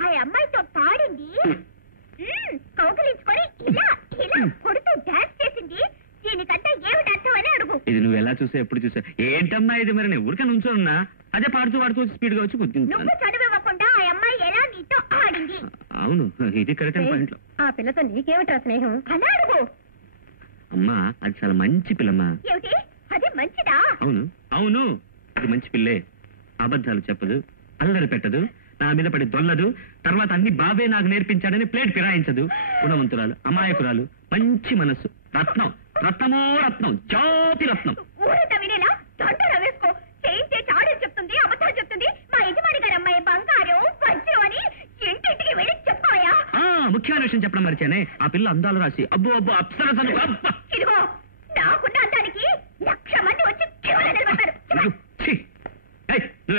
ఆ అమ్మాయితో పాడింది. కౌకలించుకొని ఇలా ఇలా కొడుతూ డాన్స్ చేసింది. దీనికంతా ఏమిటి అర్థం అని అడుగు. ఇది నువ్వు ఎలా చూసా ఎప్పుడు చూసా? ఏంటమ్మా ఇది మరి? నేను ఊరికే నుంచోనున్నా అదే పాడుతూ పాడుతూ స్పీడ్గా వచ్చి గుర్తింది నువ్వు చదివివ్వకుండా ఆ అమ్మాయి ఎలా నీతో ఆడింది? అవును ఇది కరెక్ట్ పాయింట్ ఆ పిల్లతో నీకేమిట్రా స్నేహం? అని అడుగు. అమ్మా అది చాలా మంచి పిల్లమ్మా. ఏమిటి? అది మంచిదా? అవును అవును. అది మంచి పిల్లే. అబద్ధాలు చెప్పదు అల్లరి పెట్టదు. నా మీద పడి దొల్లదు. తర్వాత అన్ని బాబే నాకు నేర్పించాడని ప్లేట్ ఫిరాయించదు. గుణవంతురాలు అమాయకురాలు మంచి మనస్సు. రత్నం రత్నమో రత్నం జ్యోతి రత్నం. ఊరంతా వినేలా? దండలు వేసుకో. చేయించే చెప్తుంది అబద్ధాలు చెప్తుంది. మా యజమాని గారి అమ్మాయి బంగారం వజ్రం అని ఇంటింటికి వెళ్ళి చెప్పాయా? ఆ ముఖ్యమైన విషయం చెప్పడం మరిచానే. ఆ పిల్ల అందాలు రాసి అబ్బో అబ్బో అప్సరసను అబ్బా! ఇదిగో నాకున్న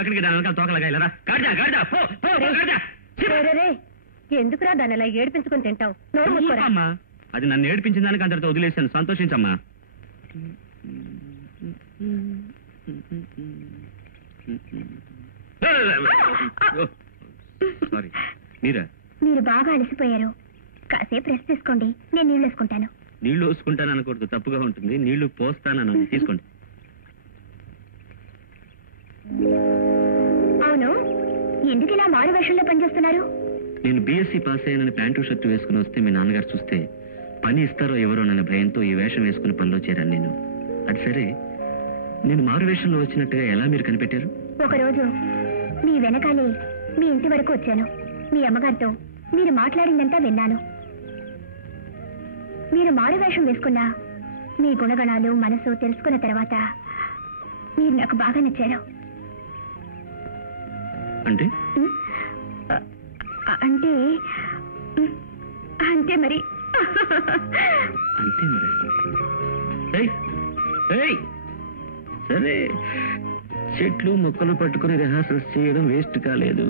ఎక్కడికి దాని వెనకాల తోకలుగా గాడిదా గాడిదా పో పో పో, గాడిదా! ఛీ. ఎందుకురా దాన్ని అలా ఏడిపించుకుని తింటావు? అమ్మా అది నన్ను ఏడిపించిన దానికి అందరితో వదిలేశాను. సంతోషించమ్మా. సారీ మీరా? మీరు బాగా అలసిపోయారు. కాసేపు రెస్ట్ తీసుకోండి. నేను నీళ్ళు వేసుకుంటాను. నీళ్ళు పోసుకుంటాను అనకూడదు. తప్పుగా ఉంటుంది. నీళ్ళు పోస్తానని తీసుకోండి. ఎందుకు ఇలా మారు వేషంలో పనిచేస్తున్నారు నేను బీఎస్సీ పాస్ అయ్యానని ప్యాంటు షర్ట్ వేసుకుని వస్తే మీ నాన్నగారు చూస్తే పని ఇస్తారో ఎవరోనన్న భయంతో ఈ వేషం వేసుకుని పనిలో చేరాను నేను. అది సరే. నేను మారు వేషంలో వచ్చినట్టుగా ఎలా మీరు కనిపెట్టారు? ఒకరోజు మీ వెనకాలే మీ ఇంటి వరకు వచ్చాను. మీ అమ్మగారితో మీరు మాట్లాడిందంతా విన్నాను. మీరు మారు వేషం వేసుకున్నా మీ గుణగణాలు మనసు తెలుసుకున్న తర్వాత మీరు నాకు బాగా నచ్చారు. అంటే? అంటే మరి. అంతే మరి. సరే చెట్లు మొక్కలు పట్టుకుని రిహార్సల్స్ చేయడం వేస్ట్ కాలేదు.